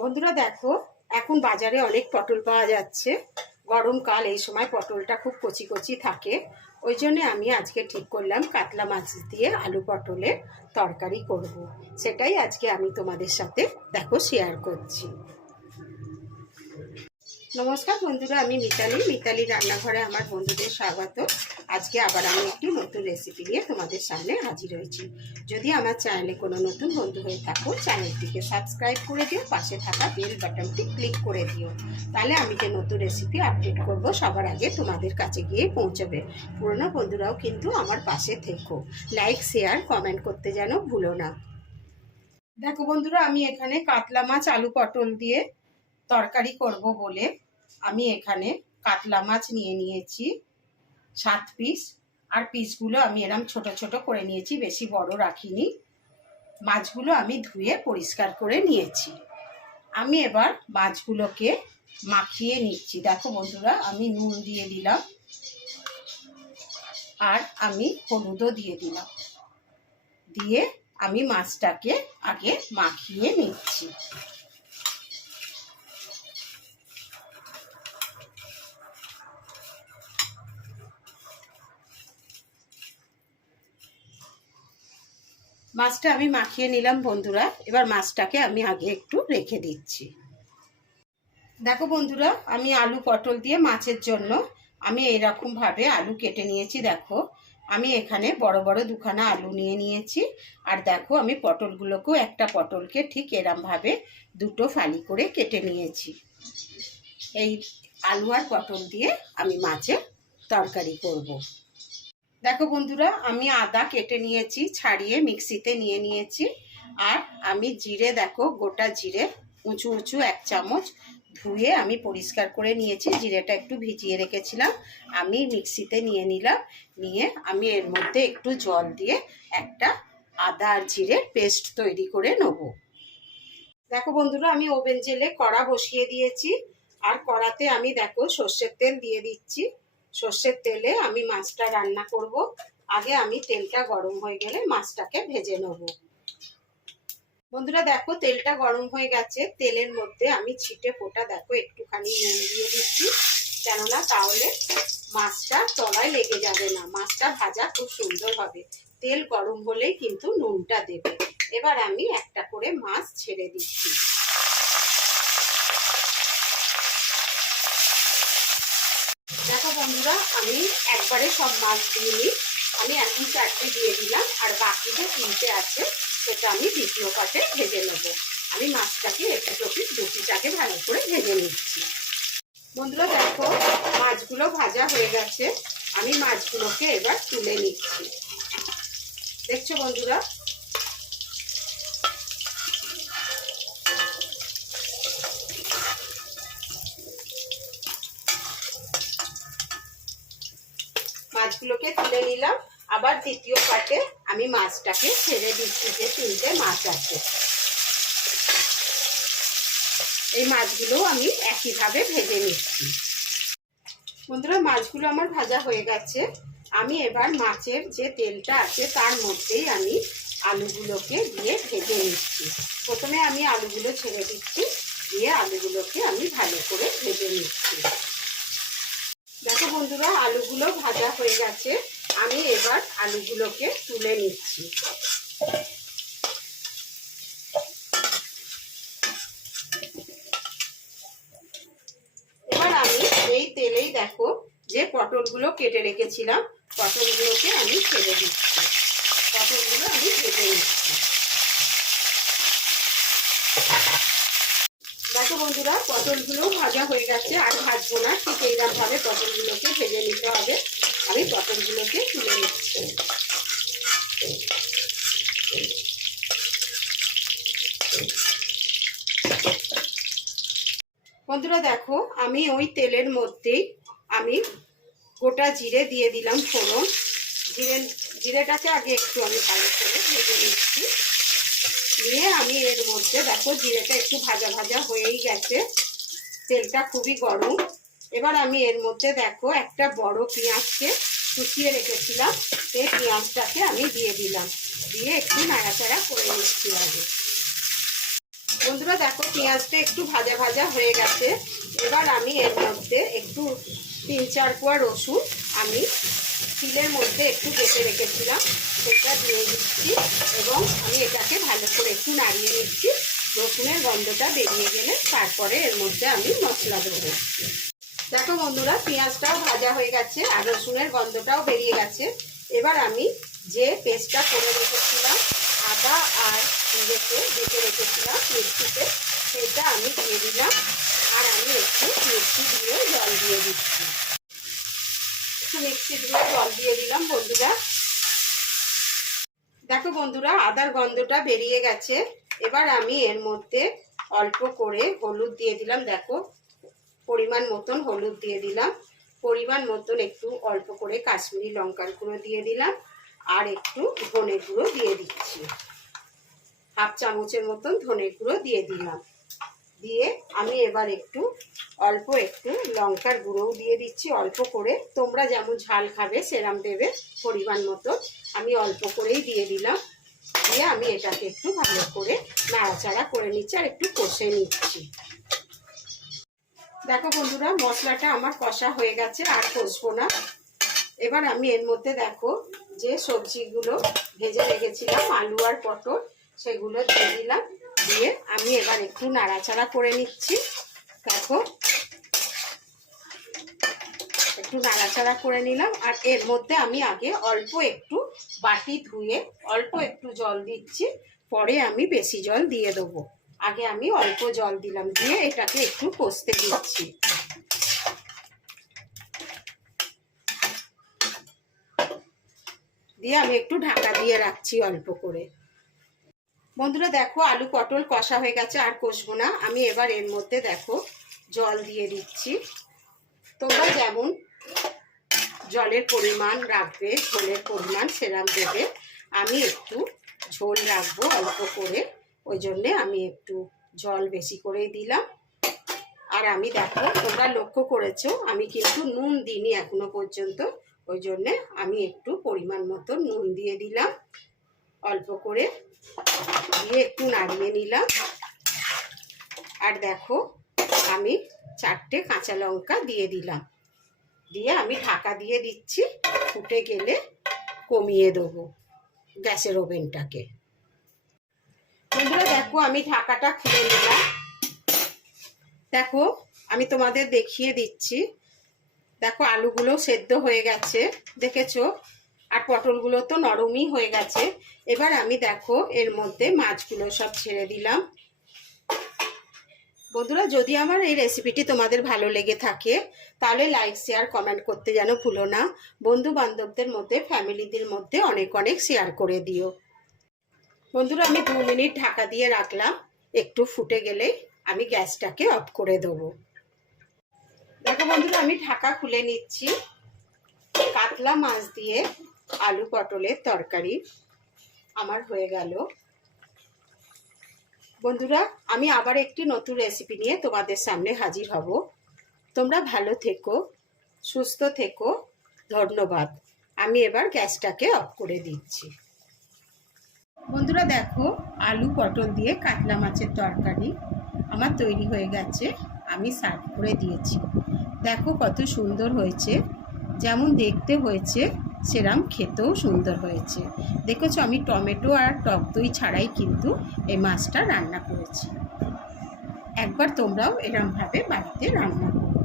বন্ধুরা দেখো, এখন বাজারে অনেক পটল পাওয়া যাচ্ছে। গরমকাল, এই সময় পটলটা খুব কচি কচি থাকে। ওই জন্য আমি আজকে ঠিক করলাম কাতলা মাছ দিয়ে আলু পটলের তরকারি করব। সেটাই আজকে আমি তোমাদের সাথে দেখো শেয়ার করছি। নমস্কার বন্ধুরা, আমি মিতালি রান্নাঘরে আমার বন্ধুদের স্বাগত। আজকে আবার আমি একটি নতুন রেসিপি নিয়ে তোমাদের সামনে হাজির হয়েছি। যদি আমার চ্যানেলে কোনো নতুন বন্ধু হয়ে থাকো, চ্যানেলটিকে সাবস্ক্রাইব করে দিও, পাশে থাকা বেল বাটনটি ক্লিক করে দিও। তাহলে আমি যে নতুন রেসিপি আপডেট করব সবার আগে তোমাদের কাছে গিয়ে পৌঁছবে। পুরনো বন্ধুরাও কিন্তু আমার পাশে থেকো, লাইক শেয়ার কমেন্ট করতে যেন ভুলো না। দেখো বন্ধুরা, আমি এখানে কাতলা মাছ আলু পটল দিয়ে তরকারি করব বলে আমি এখানে কাতলা মাছ নিয়ে নিয়েছি 7 পিস। আর পিসগুলো আমি এরম ছোট ছোট করে নিয়েছি, বেশি বড় রাখিনি। মাছগুলো আমি ধুয়ে পরিষ্কার করে নিয়েছি। আমি এবার মাছগুলোকে মাখিয়ে নিচ্ছি। দেখো বন্ধুরা, আমি নুন দিয়ে দিলাম আর আমি হলুদও দিয়ে দিলাম। দিয়ে আমি মাছটাকে আগে মাখিয়ে নিচ্ছি। মাছটা আমি মাখিয়ে নিলাম বন্ধুরা। এবার মাছটাকে আমি আগে একটু রেখে দিচ্ছি। দেখো বন্ধুরা, আমি আলু পটল দিয়ে মাছের জন্য আমি এইরকম ভাবে আলু কেটে নিয়েছি। দেখো, আমি এখানে বড় বড় দুখানা আলু নিয়ে নিয়েছি। আর দেখো, আমি পটলগুলোকেও একটা পটলকে ঠিক এরম ভাবে দুটো ফালি করে কেটে নিয়েছি। এই আলু আর পটল দিয়ে আমি মাছের তরকারি করব। দেখো বন্ধুরা, আমি আদা কেটে নিয়েছি, ছাড়িয়ে মিক্সিতে নিয়ে নিয়েছি। আর আমি জিরে, দেখো গোটা জিরে উঁচু উঁচু 1 চামচ ধুয়ে আমি পরিষ্কার করে নিয়েছি। জিরেটা একটু ভিজিয়ে রেখেছিলাম, আমি মিক্সিতে নিয়ে নিলাম। নিয়ে আমি এর মধ্যে একটু জল দিয়ে একটা আদা আর জিরের পেস্ট তৈরি করে নেব। দেখো বন্ধুরা, আমি ওভেন জেলে কড়া বসিয়ে দিয়েছি। আর কড়াতে আমি দেখো সর্ষের তেল দিয়ে দিচ্ছি। সর্ষের তেলে আমি মাছটা রান্না করব। আগে আমি তেলটা গরম হয়ে গেলে মাছটাকে ভেজে নেব। বন্ধুরা দেখো, তেলটা গরম হয়ে গেছে। তেলের মধ্যে আমি ছিটে ফোটা দেখো একটুখানি নুন দিয়ে দিচ্ছি, কেননা তাহলে মাছটা তলায় লেগে যাবে না, মাছটা ভাজা খুব সুন্দর হবে। তেল গরম হলেই কিন্তু নুনটা দেবে। এবার আমি একটা করে মাছ ছেড়ে দিচ্ছি। দেখো বন্ধুরা, আমি একবারে সব মাছ দিইনি, আমি এখন 4টে দিয়ে দিলাম। আর বাকি যে 3টে আছে সেটা আমি দ্বিতীয় পাটে ভেজে নেব। আমি মাছটাকে একটু দুটিটাকে ভালো করে ভেজে নিচ্ছি। বন্ধুরা দেখো, মাছগুলো ভাজা হয়ে গেছে। আমি মাছগুলোকে এবার তুলে নিচ্ছি। দেখছো বন্ধুরা, মাছগুলোকে তুলে নিলাম। আবার দ্বিতীয় পাটে আমি মাছটাকে ছেড়ে দিচ্ছি, যে 3টে মাছ আছে। এই মাছগুলো আমি একইভাবে ভেজে নিচ্ছি। বন্ধুরা, মাছগুলো আমার ভাজা হয়ে গেছে। আমি এবার মাছের যে তেলটা আছে তার মধ্যেই আমি আলুগুলোকে দিয়ে ভেজে নিচ্ছি। প্রথমে আমি আলুগুলো ছেড়ে দিচ্ছি, দিয়ে আলুগুলোকে আমি ভালো করে ভেজে নিচ্ছি। দেখো বন্ধুরা, আলুগুলো ভাজা হয়ে গেছে। আমি এবার আলুগুলোকে তুলে নিচ্ছি। এবার আমি এই তেলেই দেখো যে পটলগুলো কেটে রেখেছিলাম, পটলগুলোকে আমি ছেড়ে দিচ্ছি। পটলগুলো আমি ভেজে নিচ্ছি। দেখো বন্ধুরা, পটলগুলো ভাজা হয়ে গেছে। আর ভাজবো না, ঠিক এইরকম ভাবে পটলগুলোকে ভেজে নিতে হবে। আমি পটলগুলোকে তুলে নিচ্ছি। বন্ধুরা দেখো, আমি ওই তেলের মধ্যেই আমি গোটা জিরে দিয়ে দিলাম ফোড়ন। জিরেটাকে আগে একটু আমি ভালো করে ভেজে নিচ্ছি। দিয়ে আমি এর মধ্যে দেখো জিরেটা একটু ভাজা ভাজা হয়েই গেছে, তেলটা খুবই গরম। এবার আমি এর মধ্যে দেখো একটা বড় পেঁয়াজকে কুচিয়ে রেখেছিলাম, সেই পেঁয়াজটাকে আমি দিয়ে দিলাম। দিয়ে একটু নাড়াচাড়া করে নিচ্ছি আগে। বন্ধুরা দেখো পেঁয়াজটা একটু ভাজা ভাজা হয়ে গেছে। এবার আমি এর মধ্যে একটু 3-4 কোয়া রসুন আমি শিলের মধ্যে একটু কেটে রেখেছিলাম সেটা দিয়ে দিচ্ছি এবং আমি এটাকে ভালো করে একটু নাড়িয়ে নিচ্ছি। রসুনের গন্ধটা বেরিয়ে গেলে তারপরে এর মধ্যে আমি মশলা দেবো। দেখো বন্ধুরা পেঁয়াজটাও ভাজা হয়ে গেছে আর রসুনের গন্ধটাও বেরিয়ে গেছে। এবার আমি যে পেস্টটা করে রেখেছিলাম আদা আর বেটে রেখেছিলাম মিক্সিতে সেটা আমি দিয়ে দিলাম। আর আমি একটু মিক্সি দিয়ে জল দিয়ে দিচ্ছি। একটু মিক্সি দিয়ে জল দিয়ে দিলাম বন্ধুরা। দেখো বন্ধুরা আদার গন্ধটা বেরিয়ে গেছে। এবার আমি এর মধ্যে অল্প করে হলুদ দিয়ে দিলাম। দেখো পরিমাণ মতন হলুদ দিয়ে দিলাম, পরিমাণ মতন একটু অল্প করে কাশ্মীরি লঙ্কার গুঁড়ো দিয়ে দিলাম আর একটু ধনে গুঁড়ো দিয়ে দিচ্ছি। 1/2 চামচের মতন ধনে গুঁড়ো দিয়ে দিলাম। দিয়ে আমি এবার একটু অল্প একটু লঙ্কার গুঁড়োও দিয়ে দিচ্ছি অল্প করে। তোমরা যেমন ঝাল খাবে সেরকম দেবে পরিমাণ মতো। আমি অল্প করেই দিয়ে দিলাম। দিয়ে আমি এটাকে একটু ভালো করে নাড়াচাড়া করে নিচ্ছি আর একটু কষে নিচ্ছি। দেখো বন্ধুরা মশলাটা আমার কষা হয়ে গেছে, আর কষবো না। এবার আমি এর মধ্যে দেখো যে সবজিগুলো ভেজে রেখেছিলাম আলু আর পটল সেগুলো দিয়ে দিলাম। দিয়ে আমি এবার একটু নাড়াচাড়া করে নিচ্ছি। দেখো একটু নাড়াচাড়া করে নিলাম। আর এর মধ্যে আমি আগে অল্প একটু বাটি ধুয়ে অল্প একটু জল দিচ্ছি, পরে আমি বেশি জল দিয়ে দেবো। আগে আমি অল্প জল দিলাম, দিয়ে এটাকে একটু কষতে দিচ্ছি। দিয়ে আমি একটু ঢাকা দিয়ে রাখছি অল্প করে। বন্ধুরা দেখো আলু পটল কষা হয়ে গেছে, আর কষবো না। আমি এবার এর মধ্যে দেখো জল দিয়ে দিচ্ছি। তোমরা যেমন জলের পরিমাণ রাখবে ঝোলের পরিমাণ সেরকম দেবে। আমি একটু ঝোল রাখবো অল্প করে, ওই জন্যে আমি একটু জল বেশি করেই দিলাম। আর আমি দেখো তোমরা লক্ষ্য করেছো আমি কিন্তু নুন দিইনি এখনো পর্যন্ত, ওই জন্যে আমি একটু পরিমাণ মতো নুন দিয়ে দিলাম অল্প করে। দিয়ে একটু নাড়িয়ে নিলাম। আর দেখো আমি 4টে কাঁচা লঙ্কা দিয়ে দিলাম। দিয়ে আমি ঢাকা দিয়ে দিচ্ছি। ফুটে গেলে কমিয়ে দেবো গ্যাসের ওভেনটাকে। বন্ধুরা দেখো আমি ঢাকাটা খুলে নিলাম। দেখো আমি তোমাদের দেখিয়ে দিচ্ছি। দেখো আলুগুলো সেদ্ধ হয়ে গেছে দেখেছো, আর পটলগুলো তো নরমই হয়ে গেছে। এবার আমি দেখো এর মধ্যে মাছগুলো সব ছেড়ে দিলাম। বন্ধুরা যদি আমার এই রেসিপিটি তোমাদের ভালো লেগে থাকে তাহলে লাইক শেয়ার কমেন্ট করতে যেন ভুলো না। বন্ধু বান্ধবদের মধ্যে ফ্যামিলিদের মধ্যে অনেক অনেক শেয়ার করে দিও। বন্ধুরা আমি 2 মিনিট ঢাকা দিয়ে রাখলাম। একটু ফুটে গেলে আমি গ্যাসটাকে অফ করে দেবো। দেখো বন্ধুরা আমি ঢাকা খুলে নিচ্ছি। কাতলা মাছ দিয়ে আলু পটলের তরকারি আমার হয়ে গেল। বন্ধুরা আমি আবার একটি নতুন রেসিপি নিয়ে তোমাদের সামনে হাজির হব। তোমরা ভালো থেকো, সুস্থ থেকো। ধন্যবাদ। আমি এবার গ্যাসটাকে অফ করে দিচ্ছি। বন্ধুরা দেখো আলু পটল দিয়ে কাতলা মাছের তরকারি আমার তৈরি হয়ে গেছে। আমি সার্ভ করে দিয়েছি। দেখো কত সুন্দর হয়েছে, যেমন দেখতে হয়েছে সেরকম খেতেও সুন্দর হয়েছে। দেখেছো আমি টমেটো আর টক দই ছাড়াই কিন্তু এই মাছটা রান্না করেছি। একবার তোমরাও এরকমভাবে বাড়িতে রান্না করো।